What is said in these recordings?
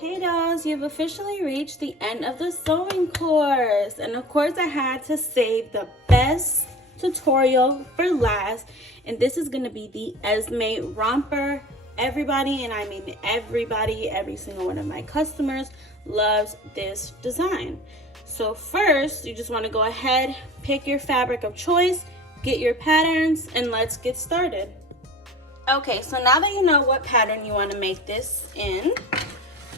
Hey dolls, you've officially reached the end of the sewing course. And of course I had to save the best tutorial for last. And this is going to be the Esme Romper. Everybody, and I mean everybody, every single one of my customers loves this design. So first, you just want to go ahead, pick your fabric of choice, get your patterns, and let's get started. Okay, so now that you know what pattern you want to make this in,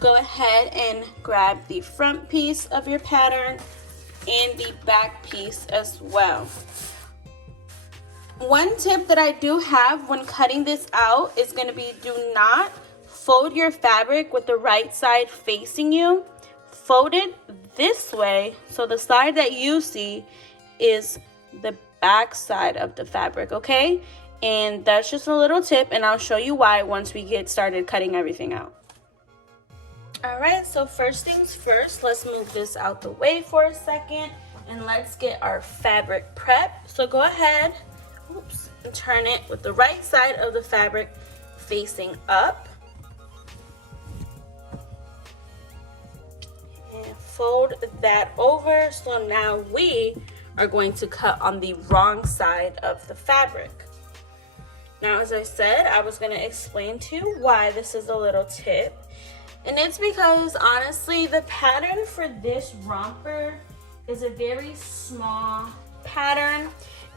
go ahead and grab the front piece of your pattern and the back piece as well. One tip that I do have when cutting this out is going to be, do not fold your fabric with the right side facing you. Fold it this way, so the side that you see is the back side of the fabric, okay? And that's just a little tip, and I'll show you why once we get started cutting everything out. All right, so first things first, let's move this out the way for a second, and let's get our fabric prep. So go ahead, and turn it with the right side of the fabric facing up. And fold that over, so now we are going to cut on the wrong side of the fabric. Now, as I said, I was going to explain to you why this is a little tip. And it's because, honestly, the pattern for this romper is a very small pattern.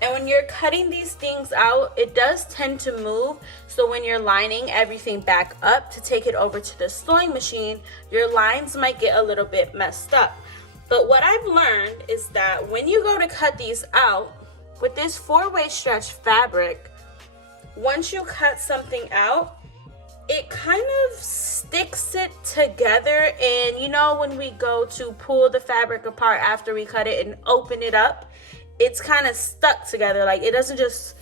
And when you're cutting these things out, it does tend to move. So when you're lining everything back up to take it over to the sewing machine, your lines might get a little bit messed up. But what I've learned is that when you go to cut these out, with this 4-way stretch fabric, once you cut something out, it kind of sticks it together. And you know, when we go to pull the fabric apart after we cut it and open it up, it's kind of stuck together. Like, it doesn't just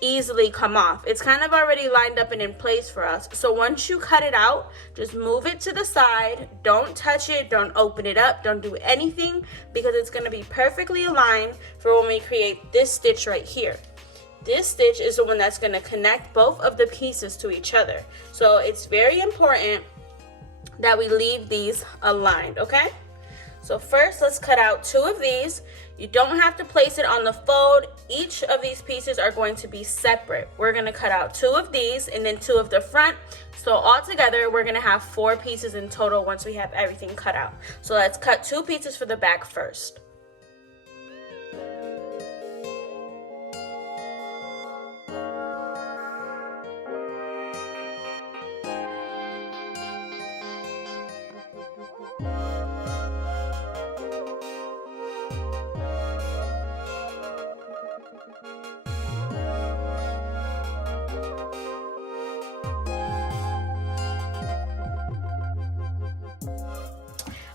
easily come off. It's kind of already lined up and in place for us. So once you cut it out, just move it to the side. Don't touch it, don't open it up, don't do anything, because it's going to be perfectly aligned for when we create this stitch right here. This stitch is the one that's going to connect both of the pieces to each other. So it's very important that we leave these aligned, okay? So first, let's cut out 2 of these. You don't have to place it on the fold. Each of these pieces are going to be separate. We're going to cut out 2 of these and then 2 of the front. So all together, we're going to have 4 pieces in total once we have everything cut out. So let's cut 2 pieces for the back first.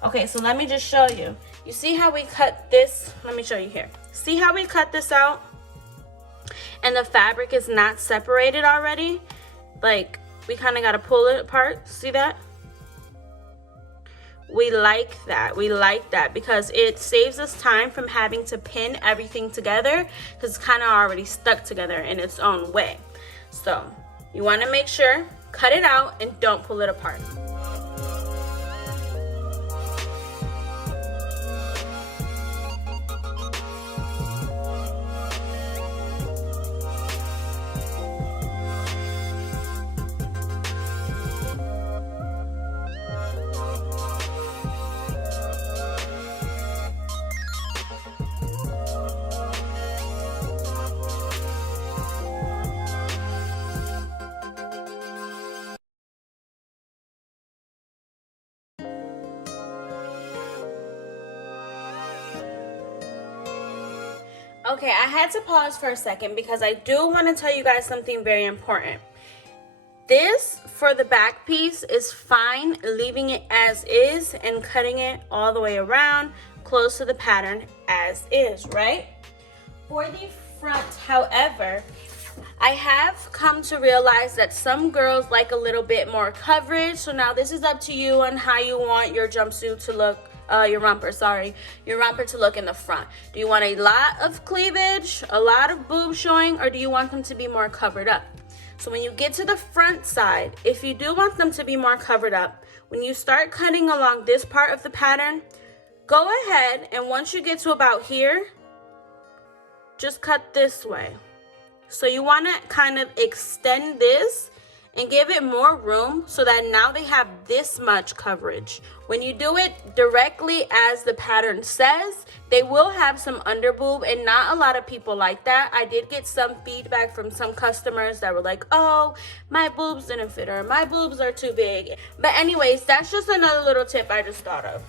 Okay, so let me just show you. You see how we cut this? Let me show you here. See how we cut this out? And the fabric is not separated already? Like, we kind of got to pull it apart. See that? We like that. We like that because it saves us time from having to pin everything together, because it's kind of already stuck together in its own way. So you want to make sure, cut it out and don't pull it apart. Okay, I had to pause for a second because I do want to tell you guys something very important. This, for the back piece, is fine leaving it as is and cutting it all the way around close to the pattern as is, right? For the front, however, I have come to realize that some girls like a little bit more coverage. So now this is up to you on how you want your jumpsuit to look. Your romper to look in the front. Do you want a lot of cleavage, a lot of boobs showing, or do you want them to be more covered up? So when you get to the front side, if you do want them to be more covered up, when you start cutting along this part of the pattern, go ahead and once you get to about here, just cut this way. So you want to kind of extend this and give it more room so that now they have this much coverage. When you do it directly as the pattern says, they will have some under boob, and not a lot of people like that. I did get some feedback from some customers that were like, oh, my boobs didn't fit, or my boobs are too big. But anyways, that's just another little tip I just thought of.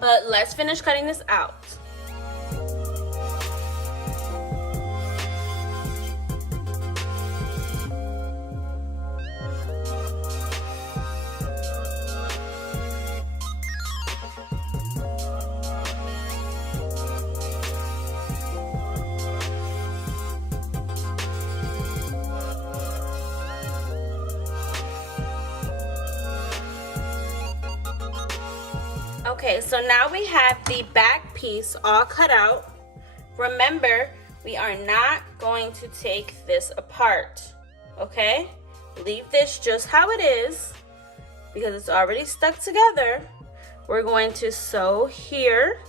But let's finish cutting this out. Okay, so now we have the back piece all cut out. Remember, we are not going to take this apart, okay? Leave this just how it is because it's already stuck together. We're going to sew here,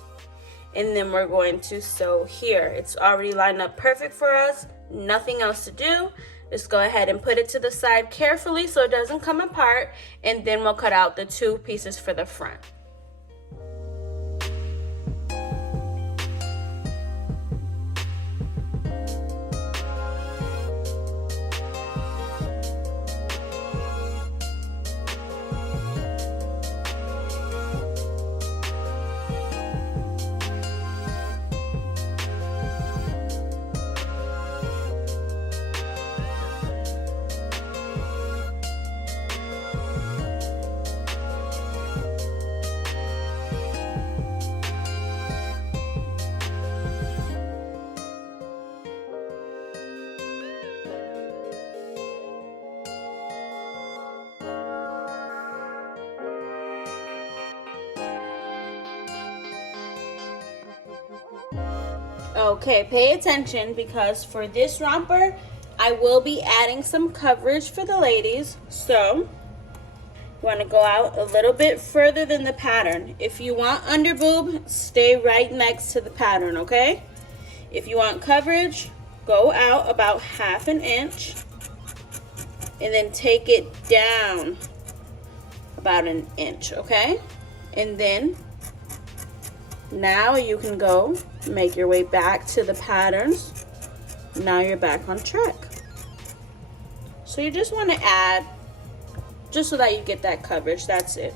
and then we're going to sew here. It's already lined up perfect for us, nothing else to do. Just go ahead and put it to the side carefully so it doesn't come apart, and then we'll cut out the two pieces for the front. Okay, pay attention because for this romper, I will be adding some coverage for the ladies. So, you want to go out a little bit further than the pattern. If you want under boob, stay right next to the pattern, okay? If you want coverage, go out about 1/2 inch and then take it down about 1 inch, okay? And then now you can go make your way back to the patterns. Now you're back on track. So you just want to add just so that you get that coverage. That's it.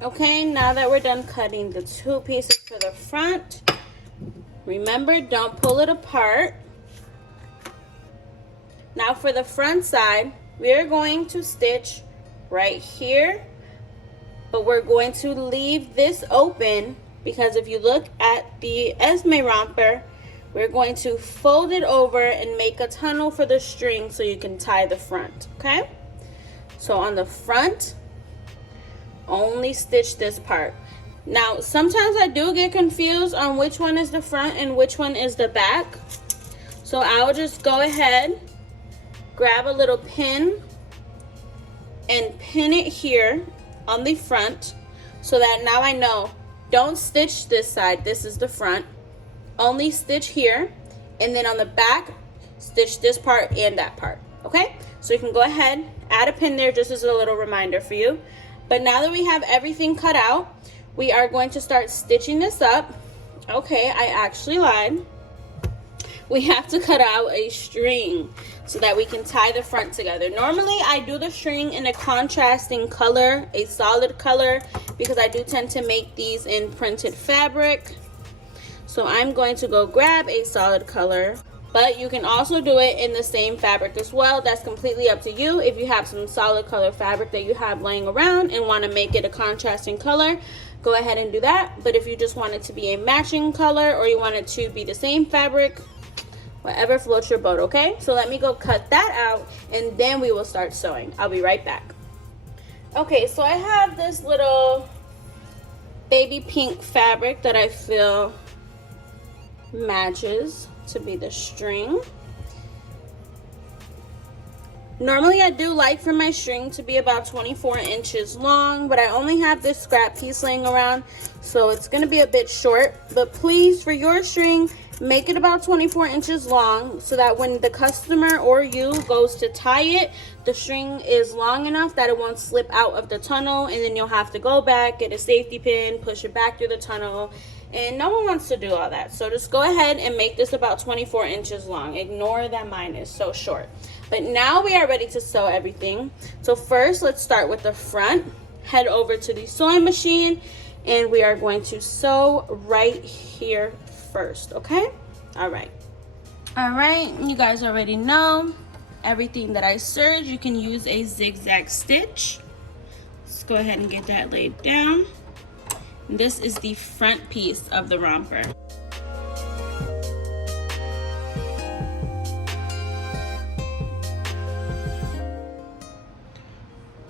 Okay, now that we're done cutting the two pieces for the front, remember, don't pull it apart. Now for the front side, we are going to stitch right here, but we're going to leave this open because if you look at the Esme romper, we're going to fold it over and make a tunnel for the string so you can tie the front, okay? So on the front, only stitch this part. Now sometimes I do get confused on which one is the front and which one is the back, so I'll just go ahead, grab a little pin and pin it here on the front so that now I know, don't stitch this side, this is the front, only stitch here, and then on the back stitch this part and that part, okay? So you can go ahead, add a pin there just as a little reminder for you. But now that we have everything cut out, we are going to start stitching this up. Okay, I actually lied. We have to cut out a string so that we can tie the front together. Normally, I do the string in a contrasting color, a solid color, because I do tend to make these in printed fabric. So I'm going to go grab a solid color. But you can also do it in the same fabric as well. That's completely up to you. If you have some solid color fabric that you have laying around and want to make it a contrasting color, go ahead and do that. But if you just want it to be a matching color, or you want it to be the same fabric, whatever floats your boat, okay? So let me go cut that out, and then we will start sewing. I'll be right back. Okay, so I have this little baby pink fabric that I feel matches to be the string. Normally I do like for my string to be about 24 inches long, but I only have this scrap piece laying around, so it's gonna be a bit short. But please, for your string, make it about 24 inches long so that when the customer or you goes to tie it, the string is long enough that it won't slip out of the tunnel, and then you'll have to go back, get a safety pin, push it back through the tunnel, and no one wants to do all that. So just go ahead and make this about 24 inches long. Ignore that mine is so short. But now we are ready to sew everything. So first, let's start with the front. Head over to the sewing machine, and we are going to sew right here first, okay? All right, you guys already know everything that I served. You can use a zigzag stitch. Let's go ahead and get that laid down. This is the front piece of the romper.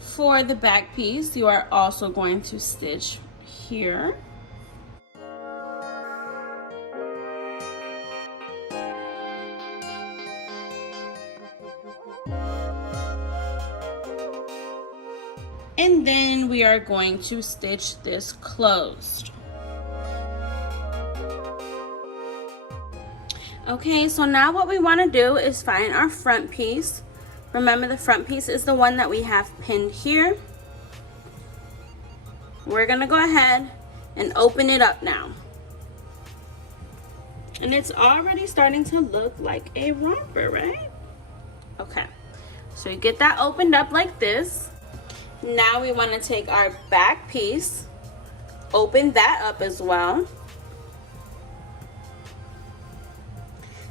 For the back piece, you are also going to stitch here. And then we are going to stitch this closed. Okay, so now what we want to do is find our front piece. Remember, the front piece is the one that we have pinned here. We're gonna go ahead and open it up now. And it's already starting to look like a romper, right? Okay, so you get that opened up like this. Now we want to take our back piece, open that up as well,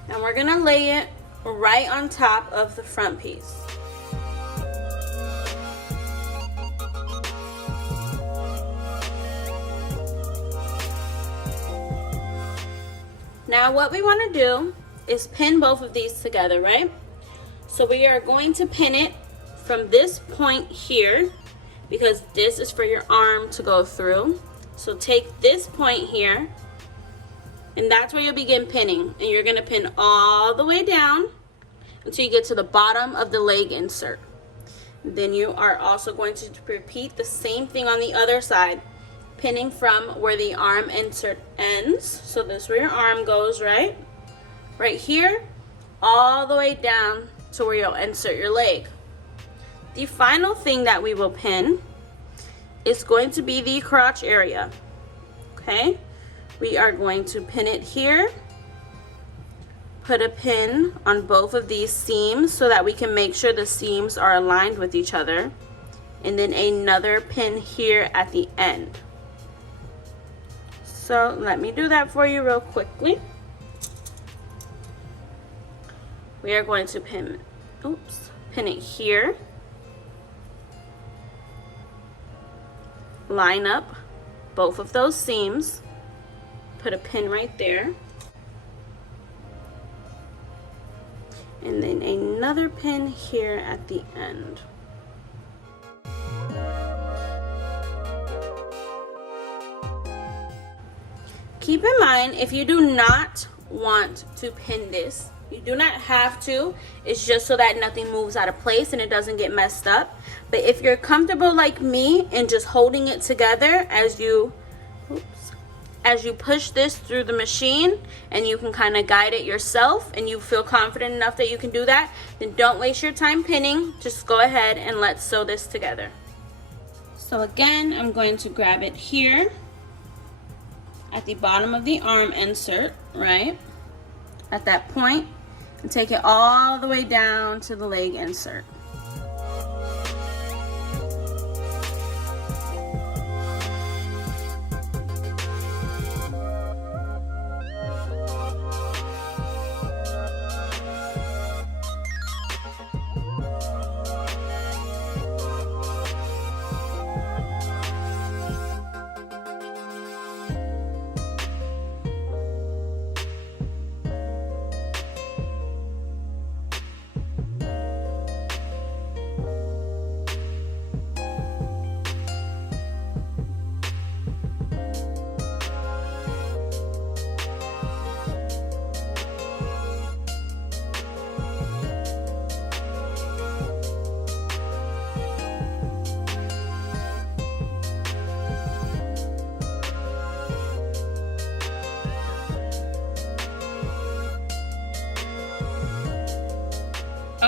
and we're gonna lay it right on top of the front piece. Now what we want to do is pin both of these together, right? So we are going to pin it from this point here, because this is for your arm to go through. So take this point here, and that's where you'll begin pinning, and you're going to pin all the way down until you get to the bottom of the leg insert. Then you are also going to repeat the same thing on the other side, pinning from where the arm insert ends. So this is where your arm goes, right here, all the way down to where you'll insert your leg. The final thing that we will pin is going to be the crotch area. Okay, we are going to pin it here, put a pin on both of these seams so that we can make sure the seams are aligned with each other, and then another pin here at the end. So let me do that for you real quickly. We are going to pin it here, line up both of those seams, put a pin right there, and then another pin here at the end. Keep in mind, if you do not want to pin this, you do not have to. It's just so that nothing moves out of place and it doesn't get messed up. But if you're comfortable like me and just holding it together as you push this through the machine, and you can kind of guide it yourself, and you feel confident enough that you can do that, then don't waste your time pinning. Just go ahead and let's sew this together. So again, I'm going to grab it here at the bottom of the arm insert, right at that point, and take it all the way down to the leg insert.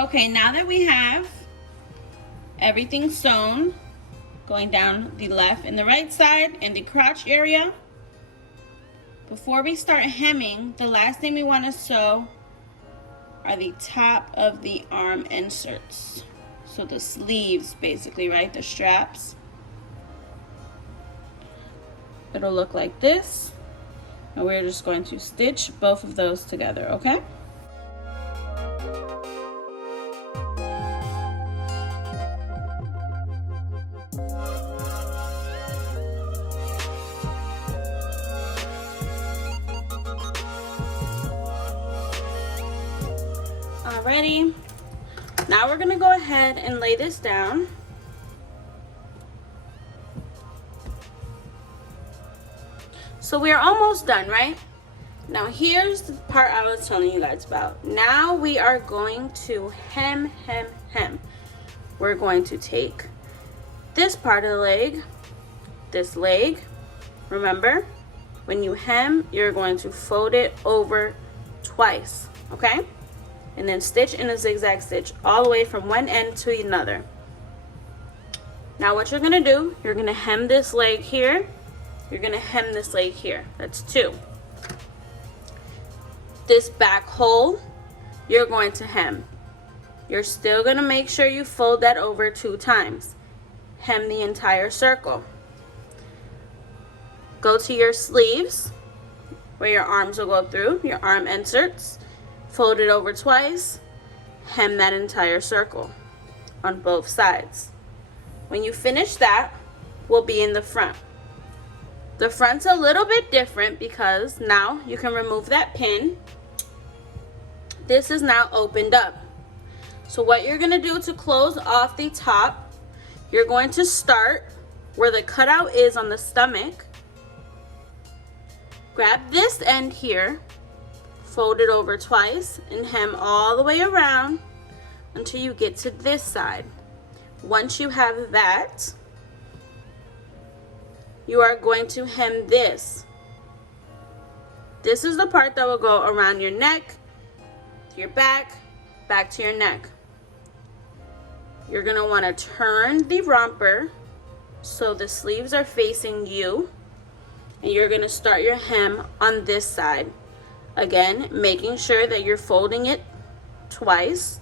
Okay, now that we have everything sewn, going down the left and the right side and the crotch area, before we start hemming, the last thing we want to sew are the top of the arm inserts. So the sleeves, basically, right? The straps. It'll look like this. And we're just going to stitch both of those together, okay? Alrighty. Now we're gonna go ahead and lay this down. So we're almost done, right? Now here's the part I was telling you guys about. Now we are going to hem. We're going to take this part of the leg, this leg. Remember, when you hem, you're going to fold it over twice, okay? And then stitch in a zigzag stitch all the way from one end to another. Now what you're gonna do, you're gonna hem this leg here, you're gonna hem this leg here. That's 2. This back hole, you're going to hem. You're still gonna make sure you fold that over 2 times. Hem the entire circle. Go to your sleeves, where your arms will go through, your arm inserts. Fold it over twice, hem that entire circle on both sides. When you finish that, we'll be in the front. The front's a little bit different because now you can remove that pin. This is now opened up. So what you're gonna do to close off the top, you're going to start where the cutout is on the stomach. Grab this end here, fold it over twice and hem all the way around until you get to this side. Once you have that, you are going to hem this. This is the part that will go around your neck, to your back, back to your neck. You're gonna wanna turn the romper so the sleeves are facing you, and you're gonna start your hem on this side. Again, making sure that you're folding it twice.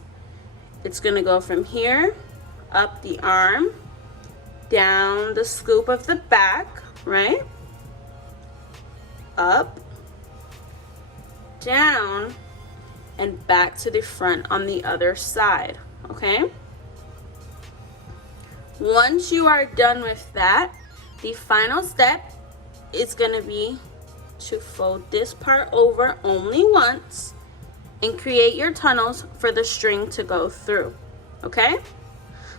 It's gonna go from here, up the arm, down the scoop of the back, right? Up, down, and back to the front on the other side, okay? Once you are done with that, the final step is gonna be to fold this part over only once and create your tunnels for the string to go through, okay?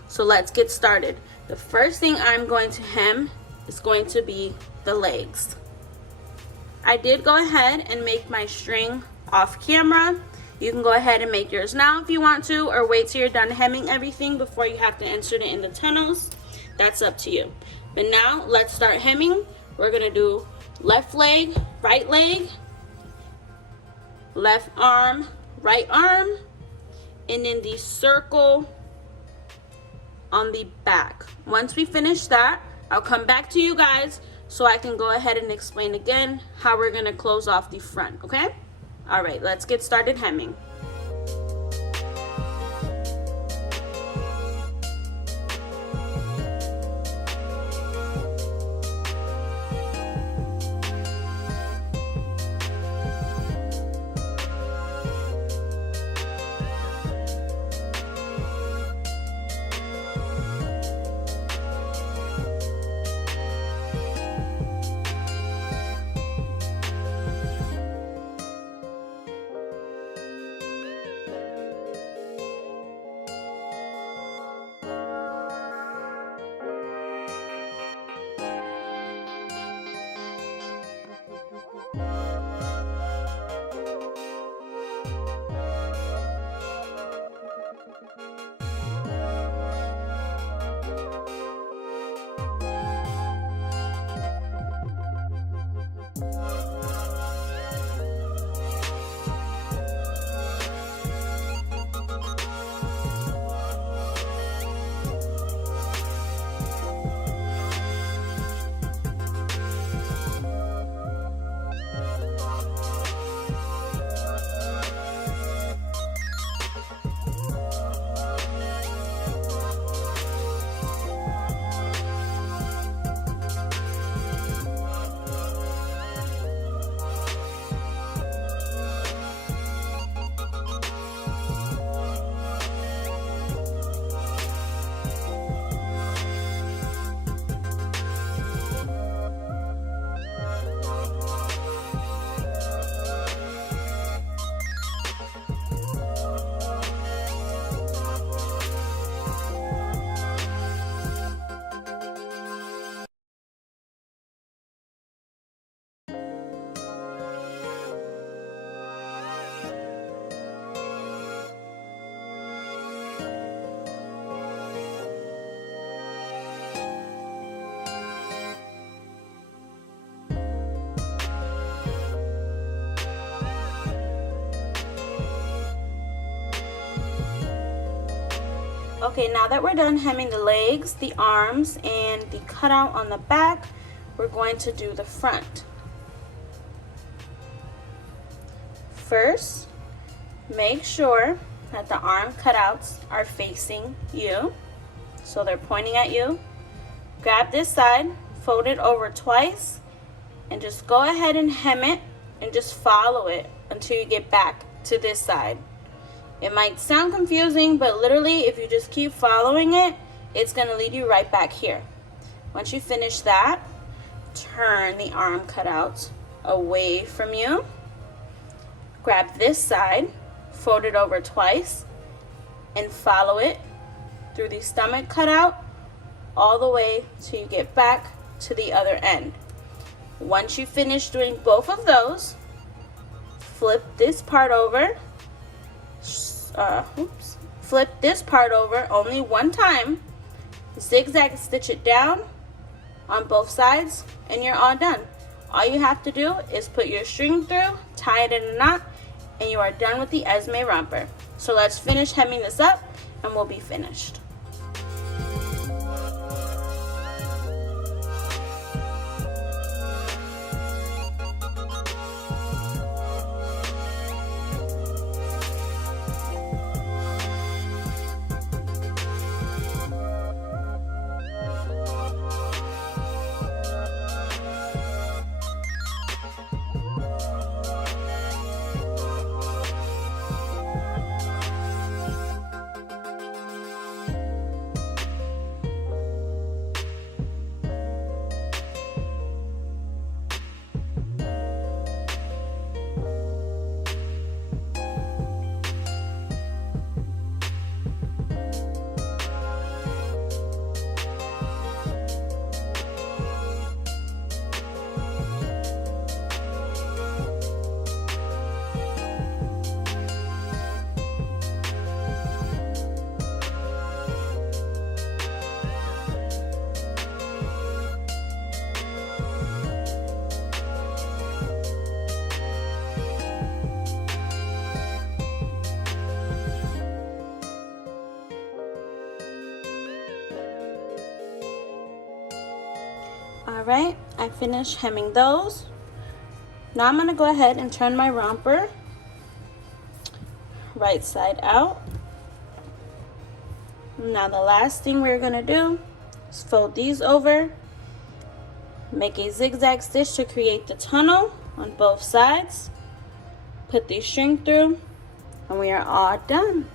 So let's get started. The first thing I'm going to hem is going to be the legs. I did go ahead and make my string off camera. You can go ahead and make yours now if you want to, or wait till you're done hemming everything before you have to insert it in the tunnels. That's up to you. But now let's start hemming. We're gonna do left leg, left arm, right arm, and then the circle on the back. Once we finish that, I'll come back to you guys so I can go ahead and explain again how we're gonna close off the front, okay? All right, let's get started hemming. Okay, now that we're done hemming the legs, the arms, and the cutout on the back, we're going to do the front. First, make sure that the arm cutouts are facing you, so they're pointing at you. Grab this side, fold it over twice, and just go ahead and hem it and just follow it until you get back to this side. It might sound confusing, but literally if you just keep following it, it's going to lead you right back here. Once you finish that, turn the arm cutouts away from you. Grab this side, fold it over twice, and follow it through the stomach cutout all the way till you get back to the other end. Once you finish doing both of those, flip this part over. Flip this part over only one time, zigzag stitch it down on both sides, and you're all done. All you have to do is put your string through, tie it in a knot, and you are done with the Esme romper. So let's finish hemming this up and we'll be finished. Alright, I finished hemming those. Now I'm going to go ahead and turn my romper right side out. Now the last thing we're going to do is fold these over, make a zigzag stitch to create the tunnel on both sides, put the string through, and we are all done.